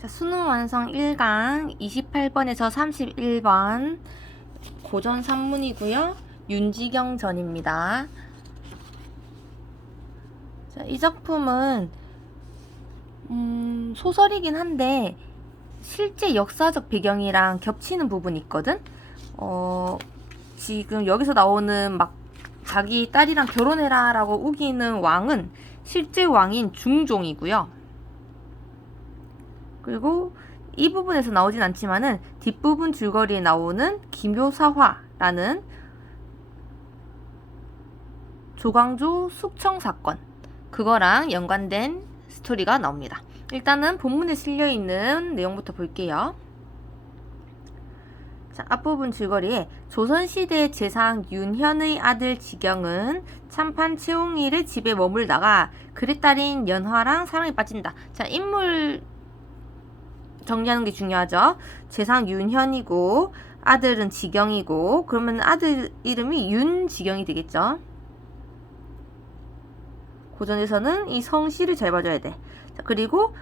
자, 수능 완성 1강 28번에서 31번 고전 산문이고요. 윤지경 전입니다. 자, 이 작품은 소설이긴 한데 실제 역사적 배경이랑 겹치는 부분이 있거든. 지금 여기서 나오는 막 자기 딸이랑 결혼해라 라고 우기는 왕은 실제 왕인 중종이고요. 그리고 이 부분에서 나오진 않지만은 뒷부분 줄거리에 나오는 기묘사화라는 조광조 숙청 사건, 그거랑 연관된 스토리가 나옵니다. 일단은 본문에 실려있는 내용부터 볼게요. 자, 앞부분 줄거리에 조선시대 재상 윤현의 아들 지경은 참판 채옹이를 집에 머물다가 그의 딸인 연화랑 사랑에 빠진다. 자, 인물 정리하는 게 중요하죠. 재상 윤현이고 아들은 지경이고, 그러면 아들 이름이 윤지경이 되겠죠. 고전에서는 이 성씨를 잘 봐줘야 돼. 자, 그리고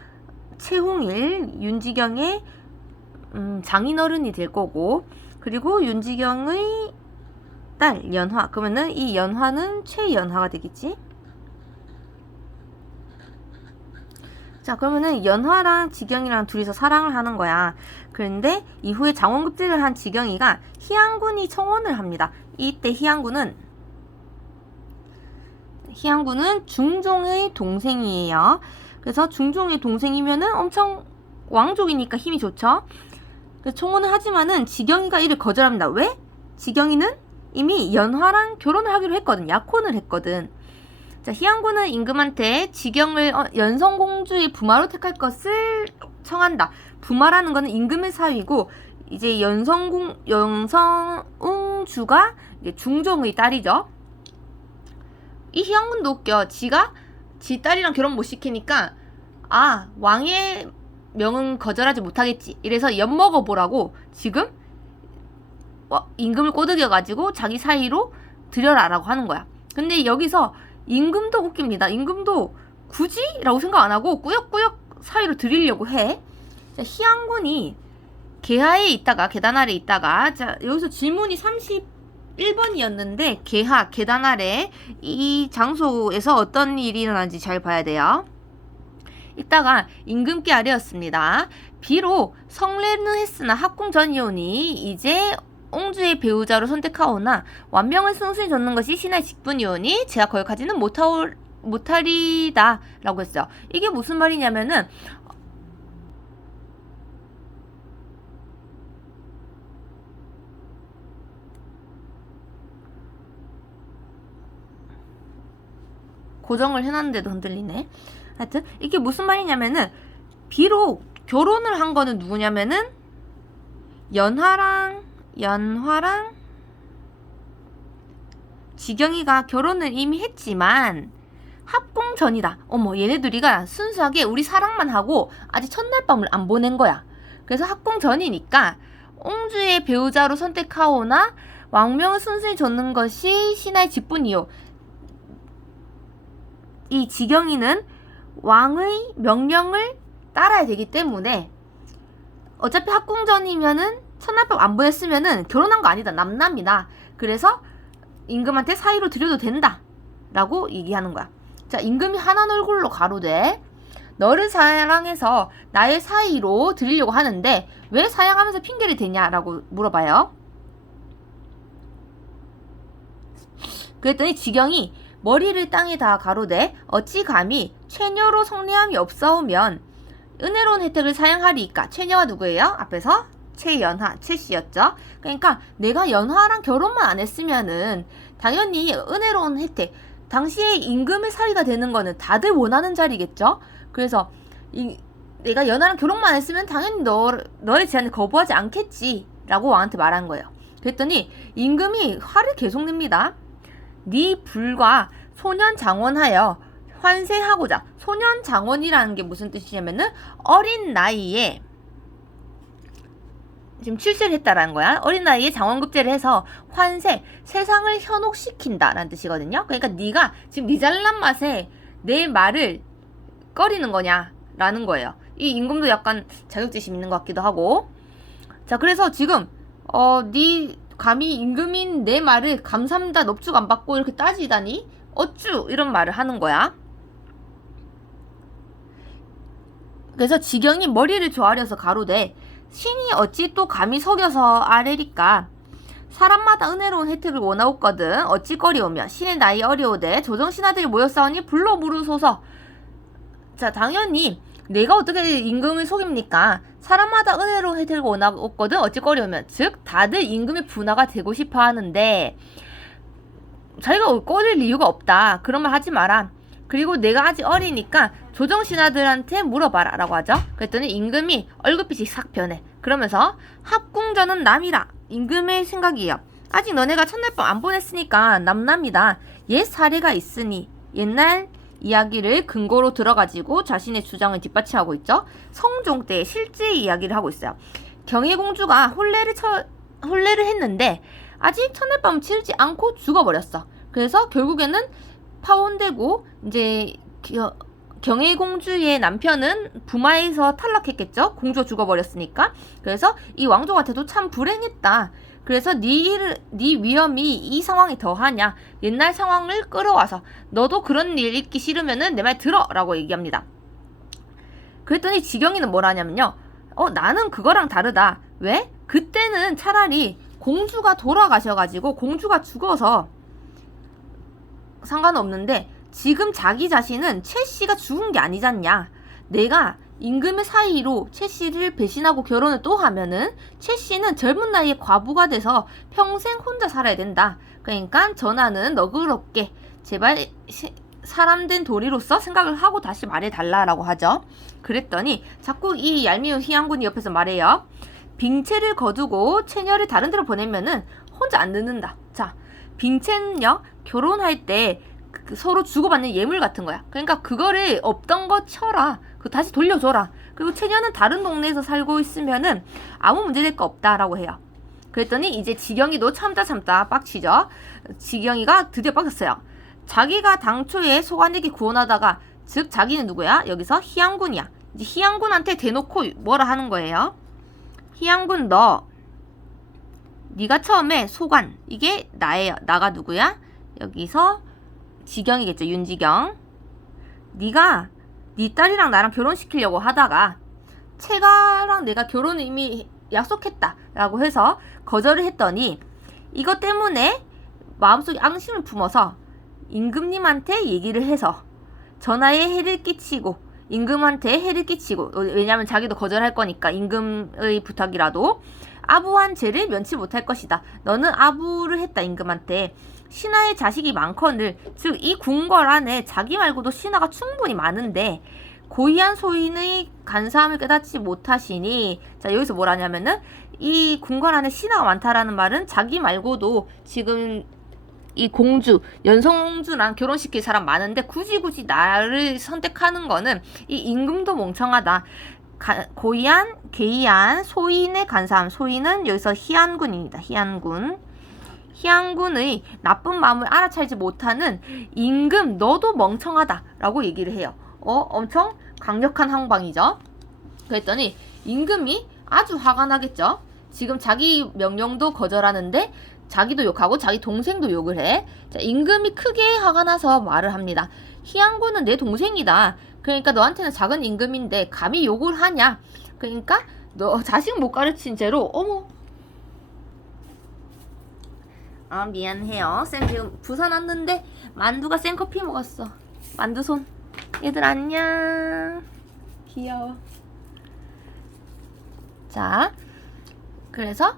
채홍일 윤지경의 장인어른이 될 거고, 그리고 윤지경의 딸 연화, 그러면은 이 연화는 최연화가 되겠지. 자, 그러면은 연화랑 지경이랑 둘이서 사랑을 하는 거야. 그런데 이후에 장원급제를 한 지경이가 희양군이 청혼을 합니다. 이때 희양군은 중종의 동생이에요. 그래서 중종의 동생이면은 엄청 왕족이니까 힘이 좋죠. 그래서 청혼을 하지만은 지경이가 이를 거절합니다. 왜? 지경이는 이미 연화랑 결혼을 하기로 했거든. 약혼을 했거든. 자, 희양군은 임금한테 지경을 연성공주의 부마로 택할 것을 청한다. 부마라는 거는 임금의 사위고, 이제 연성옹주가 이제 중종의 딸이죠. 이 희양군도 웃겨. 지가 지 딸이랑 결혼 못 시키니까 왕의 명은 거절하지 못하겠지. 이래서 엿먹어보라고 지금 임금을 꼬드겨가지고 자기 사이로 들여라라고 하는 거야. 근데 여기서 임금도 웃깁니다. 임금도 굳이? 라고 생각 안 하고 꾸역꾸역 사이로 들이려고 해. 자, 희양군이 계하에 있다가, 계단 아래 있다가, 자, 여기서 질문이 31번이었는데 계하, 계단 아래 이 장소에서 어떤 일이 일어나는지 잘 봐야 돼요. 이따가 임금께 아뢰었습니다. 비록 성례는 했으나 합궁 전이오니 이제 옹주의 배우자로 선택하오나 완명을 순순히 줬는 것이 신하의 직분이오니 제가 거역하지는 못하리다 라고 했어요. 이게 무슨 말이냐면은 고정을 해놨는데도 흔들리네. 하여튼 이게 무슨 말이냐면은 비록 결혼을 한 거는 누구냐면은 연화랑 지경이가 결혼을 이미 했지만 합궁 전이다. 어머, 얘네들이가 순수하게 우리 사랑만 하고 아직 첫날 밤을 안 보낸 거야. 그래서 합궁 전이니까 옹주의 배우자로 선택하오나 왕명을 순순히 줬는 것이 신하의 직분이요. 이 지경이는 왕의 명령을 따라야 되기 때문에 어차피 합궁 전이면은 첫날 밤 안 보냈으면은 결혼한 거 아니다. 남남이다. 그래서 임금한테 사이로 들여도 된다 라고 얘기하는 거야. 자, 임금이 환한 얼굴로 가로되 너를 사랑해서 나의 사이로 들이려고 하는데 왜 사양하면서 핑계를 대냐라고 물어봐요. 그랬더니 지경이 머리를 땅에다 가로되 어찌 감히 처녀로 성례함이 없사오면 은혜로운 혜택을 사양하리이까. 처녀가 누구예요? 앞에서 최연화, 최씨였죠. 그러니까 내가 연화랑 결혼만 안 했으면은 당연히 은혜로운 혜택, 당시에 임금의 사위가 되는 거는 다들 원하는 자리겠죠. 그래서 내가 연화랑 결혼만 했으면 당연히 너의 제안을 거부하지 않겠지 라고 왕한테 말한 거예요. 그랬더니 임금이 화를 계속 냅니다. 네 불과 소년 장원하여 환세하고자. 소년 장원이라는 게 무슨 뜻이냐면은 어린 나이에 지금 출세를 했다라는 거야. 어린 나이에 장원급제를 해서 환세, 세상을 현혹시킨다라는 뜻이거든요. 그러니까 네가 지금 네 잘난 맛에 내 말을 꺼리는 거냐라는 거예요. 이 임금도 약간 자격지심 있는 것 같기도 하고. 자, 그래서 지금 네 감히 임금인 내 말을 감사합니다 넙죽 안 받고 이렇게 따지다니 어쭈 이런 말을 하는 거야. 그래서 지경이 머리를 조아려서 가로되 신이 어찌 또 감히 속여서 아래리까. 사람마다 은혜로운 혜택을 원하옵거든 어찌 꺼리오며 신의 나이 어려우되 조정신하들이 모여싸우니 불러 부르소서. 자, 당연히 내가 어떻게 임금을 속입니까? 사람마다 은혜로운 혜택을 원하옵거든 어찌 꺼리오며, 즉 다들 임금의 분하가 되고 싶어 하는데 자기가 꺼릴 이유가 없다. 그런 말 하지 마라. 그리고 내가 아직 어리니까 조정신하들한테 물어봐라 라고 하죠. 그랬더니 임금이 얼굴빛이 싹 변해. 그러면서 합궁전은 남이라. 임금의 생각이에요. 아직 너네가 첫날밤 안 보냈으니까 남남이다. 옛 사례가 있으니 옛날 이야기를 근거로 들어가지고 자신의 주장을 뒷받침하고 있죠. 성종 때 실제 이야기를 하고 있어요. 경혜공주가 혼례를 했는데 아직 첫날밤 치르지 않고 죽어버렸어. 그래서 결국에는 파혼되고 이제 경혜공주의 남편은 부마에서 탈락했겠죠. 공주가 죽어버렸으니까. 그래서 이 왕족한테도 참 불행했다. 그래서 네 위험이 이 상황에 더하냐. 옛날 상황을 끌어와서 너도 그런 일 있기 싫으면은 내 말 들어 라고 얘기합니다. 그랬더니 지경이는 뭘 하냐면요. 나는 그거랑 다르다. 왜? 그때는 차라리 공주가 돌아가셔가지고 공주가 죽어서 상관없는데 지금 자기 자신은 최 씨가 죽은 게 아니잖냐. 내가 임금의 사이로 최 씨를 배신하고 결혼을 또 하면은 최 씨는 젊은 나이에 과부가 돼서 평생 혼자 살아야 된다. 그러니까 전하는 너그럽게 제발 사람된 도리로서 생각을 하고 다시 말해달라라고 하죠. 그랬더니 자꾸 이 얄미운 희양군이 옆에서 말해요. 빙체를 거두고 채녀를 다른 데로 보내면은 혼자 안 늦는다. 자, 빙체는요 결혼할 때 서로 주고받는 예물 같은 거야. 그러니까 그거를 없던 거 쳐라. 그거 다시 돌려줘라. 그리고 채녀는 다른 동네에서 살고 있으면은 아무 문제될 거 없다라고 해요. 그랬더니 이제 지경이도 참다 빡치죠. 지경이가 드디어 빡쳤어요. 자기가 당초에 소관에게 구원하다가, 즉 자기는 누구야? 여기서 희양군이야. 이제 희양군한테 대놓고 뭐라 하는 거예요? 희양군, 네가 처음에 소관, 이게 나예요. 나가 누구야? 여기서 지경이겠죠. 윤지경. 네가 네 딸이랑 나랑 결혼시키려고 하다가 채가랑 내가 결혼을 이미 약속했다 라고 해서 거절을 했더니 이것 때문에 마음속에 앙심을 품어서 임금님한테 얘기를 해서 전하에 해를 끼치고 임금한테 해를 끼치고, 왜냐면 자기도 거절할 거니까 임금의 부탁이라도 아부한 죄를 면치 못할 것이다. 너는 아부를 했다 임금한테. 신하의 자식이 많거늘, 즉 이 궁궐 안에 자기 말고도 신하가 충분히 많은데 고이한 소인의 간사함을 깨닫지 못하시니, 자 여기서 뭘 하냐면은 이 궁궐 안에 신하가 많다라는 말은 자기 말고도 지금 이 공주, 연성공주랑 결혼시킬 사람 많은데 굳이 나를 선택하는 거는 이 임금도 멍청하다. 고이한, 개이한 소인의 간사함, 소인은 여기서 희안군입니다. 희양군의 나쁜 마음을 알아차리지 못하는 임금, 너도 멍청하다 라고 얘기를 해요. 엄청 강력한 항방이죠. 그랬더니 임금이 아주 화가 나겠죠. 지금 자기 명령도 거절하는데 자기도 욕하고 자기 동생도 욕을 해. 자, 임금이 크게 화가 나서 말을 합니다. 희양군은 내 동생이다. 그러니까 너한테는 작은 임금인데 감히 욕을 하냐. 그러니까 너 자식 못 가르친 채로, 미안해요. 쌤 지금 부산 왔는데 만두가 생커피 먹었어. 만두손. 얘들 안녕. 귀여워. 자, 그래서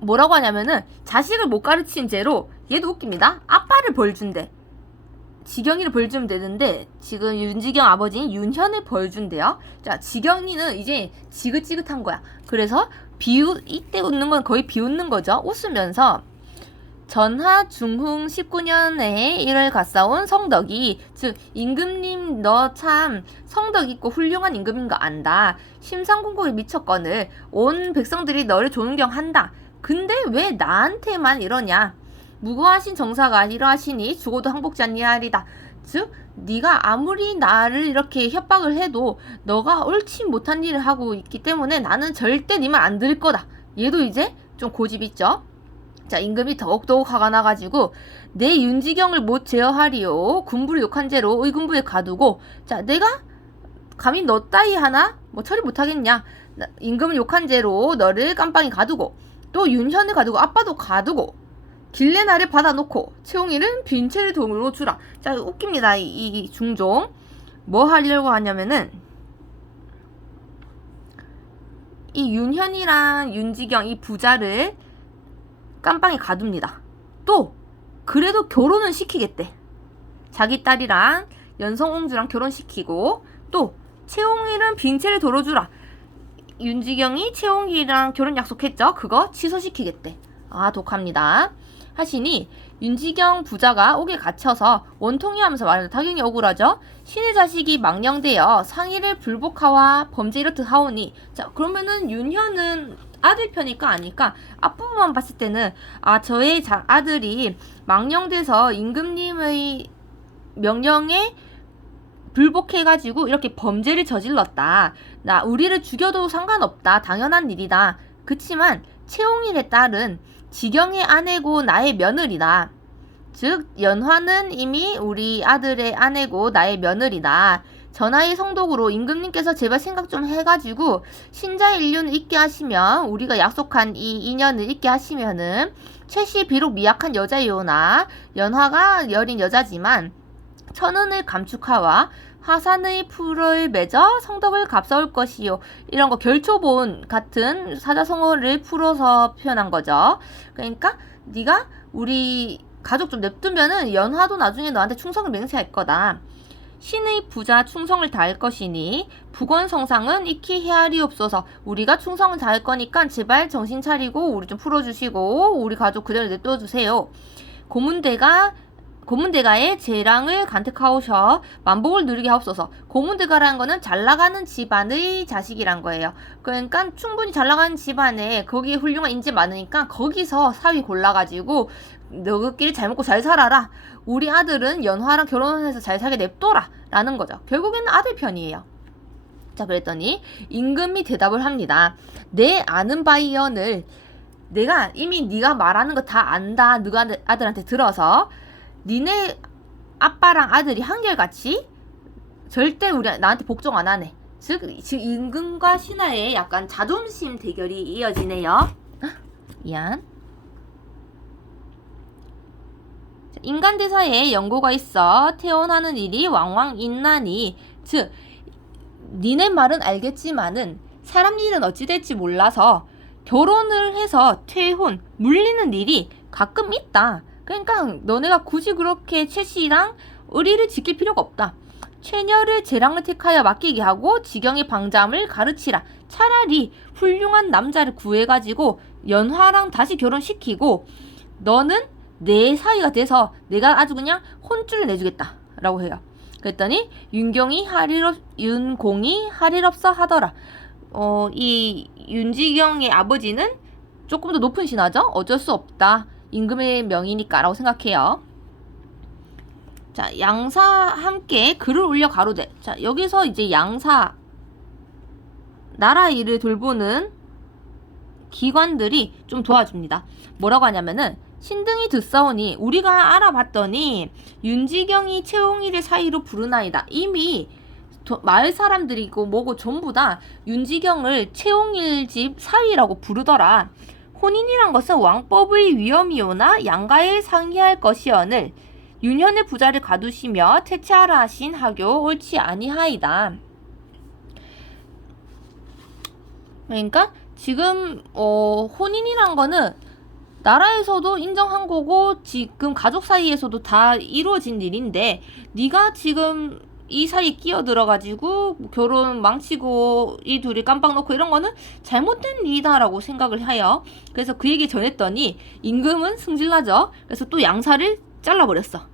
뭐라고 하냐면은 자식을 못 가르친 죄로, 얘도 웃깁니다. 아빠를 벌 준대. 지경이를 벌 주면 되는데 지금 윤지경 아버지인 윤현을 벌 준대요. 자, 지경이는 이제 지긋지긋한 거야. 그래서 이때 웃는 건 거의 비웃는 거죠. 웃으면서 전하 중흥 19년에 일을 갔사온 성덕이, 즉 임금님 너 참 성덕 있고 훌륭한 임금인 거 안다. 심상궁곡에 미쳤거늘 온 백성들이 너를 존경한다. 근데 왜 나한테만 이러냐. 무고하신 정사가 이러하시니 죽어도 항복지 않니하리다. 즉 네가 아무리 나를 이렇게 협박을 해도 너가 옳지 못한 일을 하고 있기 때문에 나는 절대 네 말 안 들을 거다. 얘도 이제 좀 고집 있죠. 자, 임금이 더욱더욱 화가 나가지고 내 윤지경을 못 제어하리요. 군부를 욕한 죄로 의군부에 가두고, 자, 내가 감히 너 따위 하나 뭐 처리 못하겠냐. 임금을 욕한 죄로 너를 깜빵에 가두고, 또 윤현을 가두고, 아빠도 가두고, 길레나를 받아놓고 채용이는 빈체를 돈으로 주라. 자, 웃깁니다. 이 중종 뭐 하려고 하냐면은 이 윤현이랑 윤지경 이 부자를 깜빵에 가둡니다. 또 그래도 결혼은 시키겠대. 자기 딸이랑 연성옹주랑 결혼시키고, 또 채용이는 빈체를 돌어주라. 윤지경이 채용이랑 결혼 약속했죠? 그거 취소시키겠대. 아, 독합니다. 하시니 윤지경 부자가 옥에 갇혀서 원통이 하면서 말하는, 당연히 억울하죠. 신의 자식이 망령되어 상의를 불복하와 범죄 이렇듯 하오니, 자, 그러면은 윤현은 아들 편일까 아닐까? 앞부분만 봤을 때는 저의 아들이 망령돼서 임금님의 명령에 불복해가지고 이렇게 범죄를 저질렀다. 우리를 죽여도 상관없다. 당연한 일이다. 그치만 채용일의 딸은 지경의 아내고 나의 며느리다. 즉 연화는 이미 우리 아들의 아내고 나의 며느리다. 전하의 성독으로 임금님께서 제발 생각 좀 해가지고 신자의 인륜을 잊게 하시면, 우리가 약속한 이 인연을 잊게 하시면은, 최씨 비록 미약한 여자이오나 연화가 여린 여자지만 천은을 감축하와 화산의 풀을 맺어 성덕을 값사올 것이요. 이런 거 결초본 같은 사자성어를 풀어서 표현한 거죠. 그러니까 네가 우리 가족 좀 냅두면은 연화도 나중에 너한테 충성을 맹세할 거다. 신의 부자 충성을 다할 것이니 북원성상은 익히 헤아리옵소서. 우리가 충성을 다할 거니까 제발 정신 차리고 우리 좀 풀어주시고 우리 가족 그대로 냅둬주세요. 고문대가의 재랑을 간택하오셔 만복을 누리게 하옵소서. 고문대가라는 거는 잘나가는 집안의 자식이란 거예요. 그러니까 충분히 잘나가는 집안에 거기에 훌륭한 인재 많으니까 거기서 사위 골라가지고 너희끼리 잘 먹고 잘 살아라. 우리 아들은 연화랑 결혼해서 잘 살게 냅둬라 라는 거죠. 결국에는 아들 편이에요. 자, 그랬더니 임금이 대답을 합니다. 내 아는 바이언을 내가 이미 네가 말하는 거 다 안다. 너가 아들한테 들어서 니네 아빠랑 아들이 한결같이 절대 나한테 복종 안 하네. 즉 임금과 신하의 약간 자존심 대결이 이어지네요. 미안. 인간대사에 연고가 있어 태원하는 일이 왕왕 있나니, 즉 니네 말은 알겠지만은 사람 일은 어찌 될지 몰라서 결혼을 해서 퇴혼 물리는 일이 가끔 있다. 그러니까 너네가 굳이 그렇게 최씨랑 의리를 지킬 필요가 없다. 최녀를 재랑을 택하여 맡기게 하고 지경의 방잠을 가르치라. 차라리 훌륭한 남자를 구해가지고 연화랑 다시 결혼시키고 너는 내 사위가 돼서 내가 아주 그냥 혼쭐을 내주겠다 라고 해요. 그랬더니 윤공이 할 일 없어 하더라. 이 윤지경의 아버지는 조금 더 높은 신하죠. 어쩔 수 없다. 임금의 명이니까 라고 생각해요. 자, 양사 함께 글을 올려 가로되. 자, 여기서 이제 양사 나라 일을 돌보는 기관들이 좀 도와줍니다. 뭐라고 하냐면은, 신등이 듣사오니 우리가 알아봤더니 윤지경이 채용일의 사이로 부르나이다. 이미 마을 사람들이고 뭐고 전부 다 윤지경을 채용일 집 사위라고 부르더라. 혼인이란 것은 왕법의 위험이오나 양가에 상의할 것이언을 윤현의 부자를 가두시며 퇴치하라 하신 하교 옳지 아니하이다. 그러니까 지금 혼인이란 거는 나라에서도 인정한 거고 지금 가족 사이에서도 다 이루어진 일인데, 네가 지금 이 사이에 끼어들어가지고 결혼 망치고 이 둘이 깜빡 놓고 이런 거는 잘못된 일이다라고 생각을 해요. 그래서 그 얘기 전했더니 임금은 승질나죠. 그래서 또 양사를 잘라버렸어.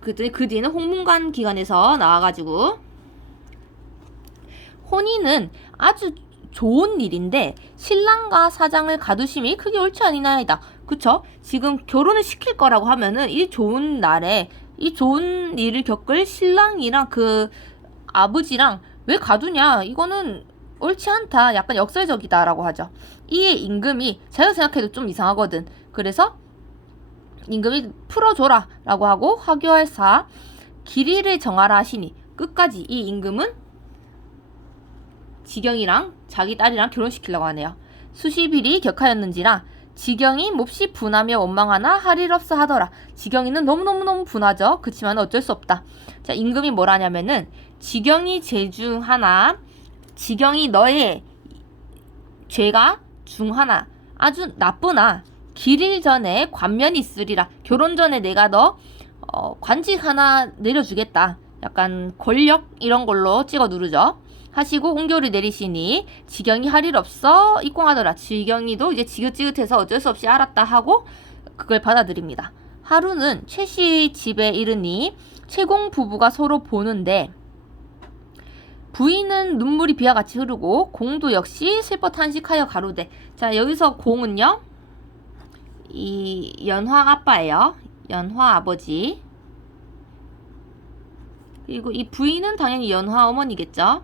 그랬더니 그 뒤에는 홍문관 기관에서 나와가지고, 혼인은 아주 좋은 일인데 신랑과 사장을 가두심이 크게 옳지 아니나이다. 그쵸? 지금 결혼을 시킬 거라고 하면은 이 좋은 날에 이 좋은 일을 겪을 신랑이랑 그 아버지랑 왜 가두냐, 이거는 옳지 않다, 약간 역설적이다라고 하죠. 이에 임금이 자기가 생각해도 좀 이상하거든. 그래서 임금이 풀어줘라 라고 하고 화교하사 길이를 정하라 하시니 끝까지 이 임금은 지경이랑 자기 딸이랑 결혼시키려고 하네요. 수십일이 격하였는지라 지경이 몹시 분하며 원망하나 할 일 없어 하더라. 지경이는 너무너무 분하죠. 그치만 어쩔 수 없다. 자, 임금이 뭐라 하냐면은 지경이 죄 중 하나, 지경이 너의 죄가 중 하나 아주 나쁘나 길일 전에 관면이 있으리라. 결혼 전에 내가 너 관직 하나 내려주겠다. 약간 권력 이런 걸로 찍어 누르죠. 하시고 옹교를 내리시니 지경이 할 일 없어 입공하더라. 지경이도 이제 지긋지긋해서 어쩔 수 없이 알았다 하고 그걸 받아들입니다. 하루는 최씨 집에 이르니 최공 부부가 서로 보는데 부인은 눈물이 비와 같이 흐르고 공도 역시 슬퍼 탄식하여 가로되. 자, 여기서 공은요, 이 연화 아빠예요. 연화 아버지. 그리고 이 부인은 당연히 연화 어머니겠죠.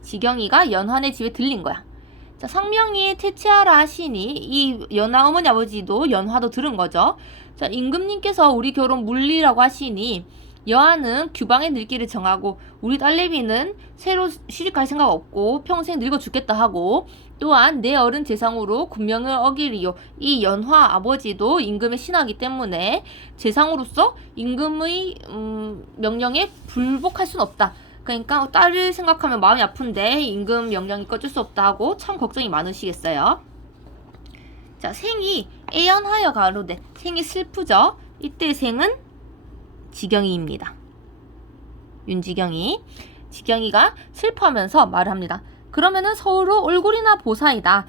지경이가 연화네 집에 들린 거야. 자, 성명이 퇴치하라 하시니 이 연화 어머니 아버지도 연화도 들은 거죠. 자, 임금님께서 우리 결혼 물리라고 하시니 여하는 규방의 늙기를 정하고 우리 딸내미는 새로 시집갈 생각 없고 평생 늙어 죽겠다 하고 또한 내 어른 재상으로 군명을 어기리요. 이 연화 아버지도 임금의 신하이기 때문에 재상으로서 임금의 명령에 불복할 수는 없다. 그러니까 딸을 생각하면 마음이 아픈데 임금 명령이 꺼줄 수 없다 하고 참 걱정이 많으시겠어요. 자, 생이 애연하여 가로되. 생이 슬프죠. 이때 생은 지경이입니다. 윤지경이. 지경이가 슬퍼하면서 말을 합니다. 그러면은 서로 얼굴이나 보사이다.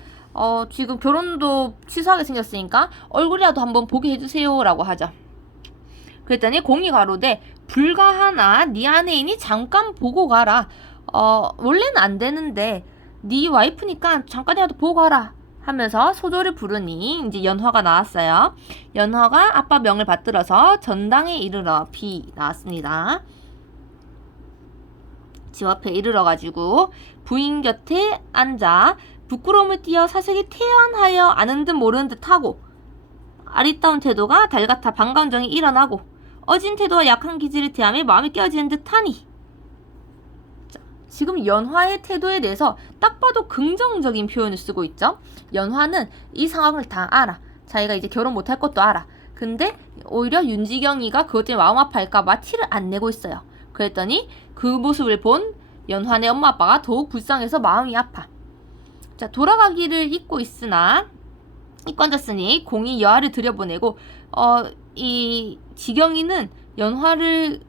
지금 결혼도 취소하게 생겼으니까 얼굴이라도 한번 보게 해주세요 라고 하죠. 그랬더니 공이 가로되 불가하나 네 아내이니 잠깐 보고 가라. 원래는 안 되는데 네 와이프니까 잠깐이라도 보고 가라 하면서 소조를 부르니 이제 연화가 나왔어요. 연화가 아빠 명을 받들어서 전당에 이르러 비 나왔습니다. 집 앞에 이르러가지고 부인 곁에 앉아 부끄러움을 띄어 사색이 태연하여 아는 듯 모르는 듯 하고 아리따운 태도가 달 같아 반감정이 일어나고 어진 태도와 약한 기질을 대하며 마음이 깨어지는 듯하니. 자, 지금 연화의 태도에 대해서 딱 봐도 긍정적인 표현을 쓰고 있죠. 연화는 이 상황을 다 알아. 자기가 이제 결혼 못할 것도 알아. 근데 오히려 윤지경이가 그것 때문에 마음 아파할까봐 티를 안 내고 있어요. 그랬더니 그 모습을 본 연화네 엄마 아빠가 더욱 불쌍해서 마음이 아파. 자, 돌아가기를 잊고 있으나 잊고 앉았으니 공이 여하를 들여보내고 이 지경이는 연화를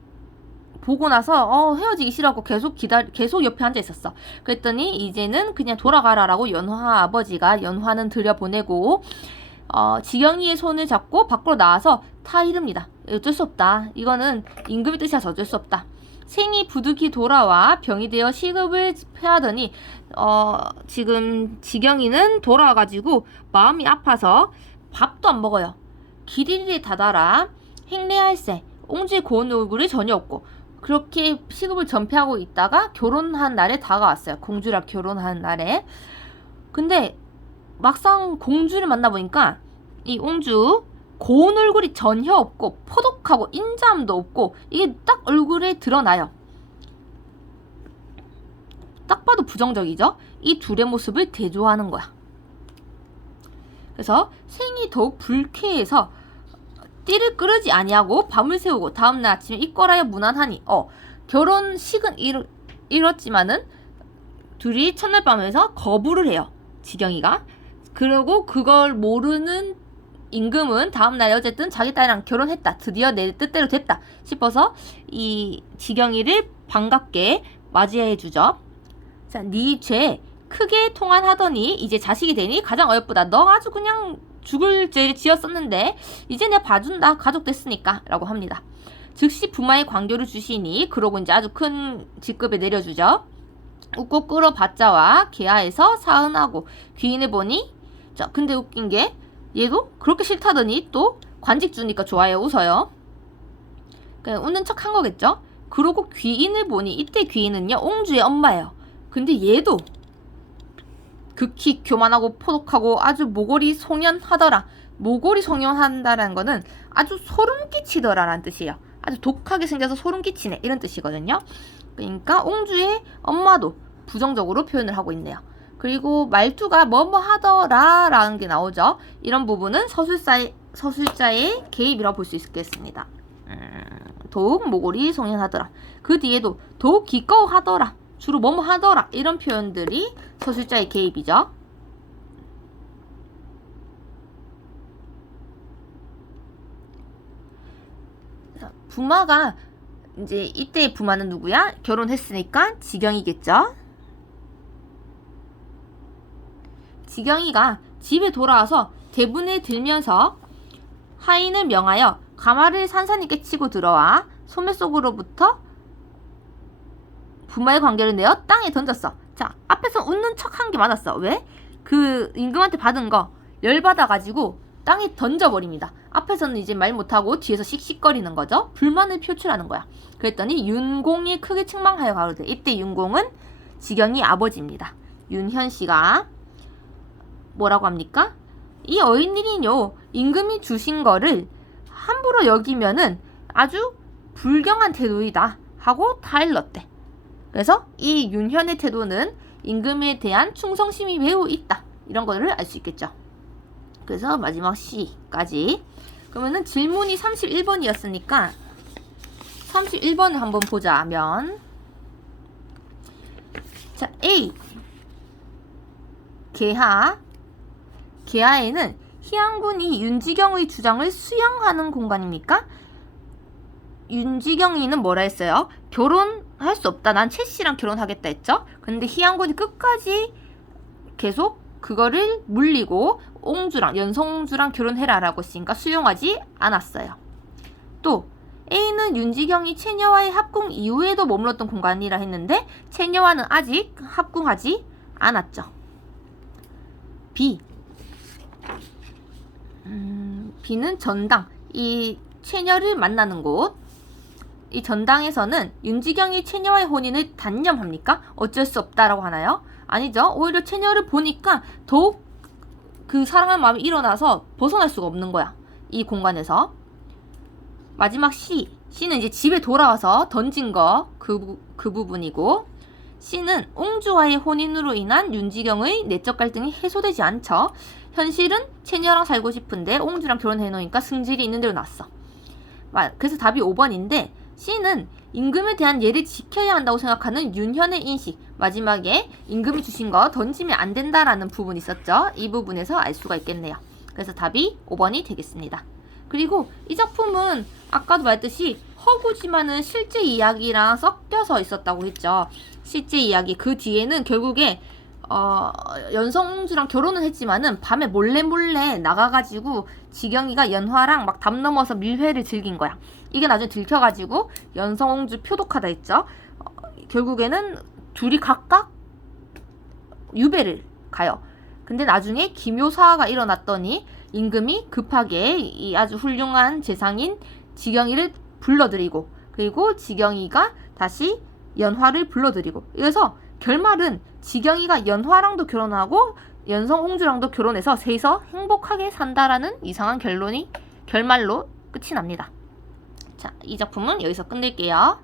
보고 나서 헤어지기 싫어하고 계속 옆에 앉아 있었어. 그랬더니 이제는 그냥 돌아가라라고 연화 아버지가 연화는 들여보내고 지경이의 손을 잡고 밖으로 나와서 타 이릅니다. 어쩔 수 없다. 이거는 임금의 뜻이라서 어쩔 수 없다. 생이 부득이 돌아와 병이 되어 시급을 패하더니 지금 지경이는 돌아와가지고 마음이 아파서 밥도 안 먹어요. 길이를 닫아라 행례할세 옹주의 고운 얼굴이 전혀 없고 그렇게 시급을 전폐하고 있다가 결혼한 날에 다가왔어요. 공주랑 결혼한 날에. 근데 막상 공주를 만나보니까 이 옹주 고운 얼굴이 전혀 없고 포독하고 인자함도 없고 이게 딱 얼굴에 드러나요. 딱 봐도 부정적이죠. 이 둘의 모습을 대조하는 거야. 그래서 생이 더욱 불쾌해서 띠를 끄르지 아니하고 밤을 새우고 다음날 아침에 있거라여 무난하니 결혼식은 이뤘지만은 둘이 첫날 밤에서 거부를 해요. 지경이가. 그리고 그걸 모르는 임금은 다음날 어쨌든 자기 딸이랑 결혼했다. 드디어 내 뜻대로 됐다 싶어서 이 지경이를 반갑게 맞이해주죠. 자, 네 죄 크게 통한하더니 이제 자식이 되니 가장 어여쁘다. 너 아주 그냥 죽을 죄를 지었었는데 이제 내가 봐준다. 가족 됐으니까 라고 합니다. 즉시 부마의 광교를 주시니 그러고 이제 아주 큰 직급에 내려주죠. 웃고 끌어 받자와 계하에서 사은하고 귀인을 보니 자 근데 웃긴 게 얘도 그렇게 싫다더니 또 관직 주니까 좋아요, 웃어요. 그냥 웃는 척 한 거겠죠? 그러고 귀인을 보니 이때 귀인은요, 옹주의 엄마예요. 근데 얘도 극히 교만하고 포독하고 아주 모골이 송연하더라. 모골이 송연한다라는 거는 아주 소름 끼치더라라는 뜻이에요. 아주 독하게 생겨서 소름 끼치네, 이런 뜻이거든요. 그러니까 옹주의 엄마도 부정적으로 표현을 하고 있네요. 그리고 말투가 뭐뭐 하더라 라는 게 나오죠. 이런 부분은 서술자의 개입이라고 볼 수 있겠습니다. 더욱 모골이 송연하더라. 그 뒤에도 더욱 기꺼워하더라. 주로 뭐뭐 하더라. 이런 표현들이 서술자의 개입이죠. 부마가 이제 이때의 부마는 누구야? 결혼했으니까 지경이겠죠. 지경이가 집에 돌아와서 대문에 들면서 하인을 명하여 가마를 산산있게 치고 들어와 소매 속으로부터 부마의 관계를 내어 땅에 던졌어. 자, 앞에서 웃는 척 한 게 맞았어. 왜? 그 임금한테 받은 거 열받아가지고 땅에 던져버립니다. 앞에서는 이제 말 못하고 뒤에서 씩씩거리는 거죠. 불만을 표출하는 거야. 그랬더니 윤공이 크게 책망하여 가로되, 이때 윤공은 지경이 아버지입니다. 윤현씨가 뭐라고 합니까? 이 어인일이요, 임금이 주신 거를 함부로 여기면은 아주 불경한 태도이다 하고 다 일렀대. 그래서 이 윤현의 태도는 임금에 대한 충성심이 매우 있다, 이런 거를 알 수 있겠죠. 그래서 마지막 C까지. 그러면은 질문이 31번이었으니까 31번을 한번 보자면, 자, A 계하에는 희양군이 윤지경의 주장을 수용하는 공간입니까? 윤지경이는 뭐라 했어요? 결혼할 수 없다. 난 최씨랑 결혼하겠다 했죠? 근데 희양군이 끝까지 계속 그거를 물리고 연성옹주랑 결혼해라 라고 했으니까 수용하지 않았어요. 또 A는 윤지경이 채녀와의 합궁 이후에도 머물렀던 공간이라 했는데 채녀와는 아직 합궁하지 않았죠. B는 전당, 이 채녀를 만나는 곳. 이 전당에서는 윤지경이 채녀와의 혼인을 단념합니까? 어쩔 수 없다라고 하나요? 아니죠. 오히려 채녀를 보니까 더욱 그 사랑하는 마음이 일어나서 벗어날 수가 없는 거야, 이 공간에서. 마지막 C는 이제 집에 돌아와서 던진 거, 그 부분이고, C는 옹주와의 혼인으로 인한 윤지경의 내적 갈등이 해소되지 않죠. 현실은 채녀랑 살고 싶은데 옹주랑 결혼해놓으니까 승질이 있는 대로 났어. 그래서 답이 5번인데, C는 임금에 대한 예를 지켜야 한다고 생각하는 윤현의 인식, 마지막에 임금이 주신 거 던지면 안 된다라는 부분이 있었죠. 이 부분에서 알 수가 있겠네요. 그래서 답이 5번이 되겠습니다. 그리고 이 작품은 아까도 말했듯이 허구지만은 실제 이야기랑 섞여서 있었다고 했죠. 실제 이야기, 그 뒤에는 결국에 연성옹주랑 결혼은 했지만은 밤에 몰래 나가가지고 지경이가 연화랑 막 담 넘어서 밀회를 즐긴 거야. 이게 나중에 들켜가지고 연성옹주 표독하다 했죠. 결국에는 둘이 각각 유배를 가요. 근데 나중에 기묘사가 일어났더니 임금이 급하게 이 아주 훌륭한 재상인 지경이를 불러들이고, 그리고 지경이가 다시 연화를 불러들이고, 그래서 결말은 지경이가 연화랑도 결혼하고 연성옹주랑도 결혼해서 셋이서 행복하게 산다라는 이상한 결말로 끝이 납니다. 자, 이 작품은 여기서 끝낼게요.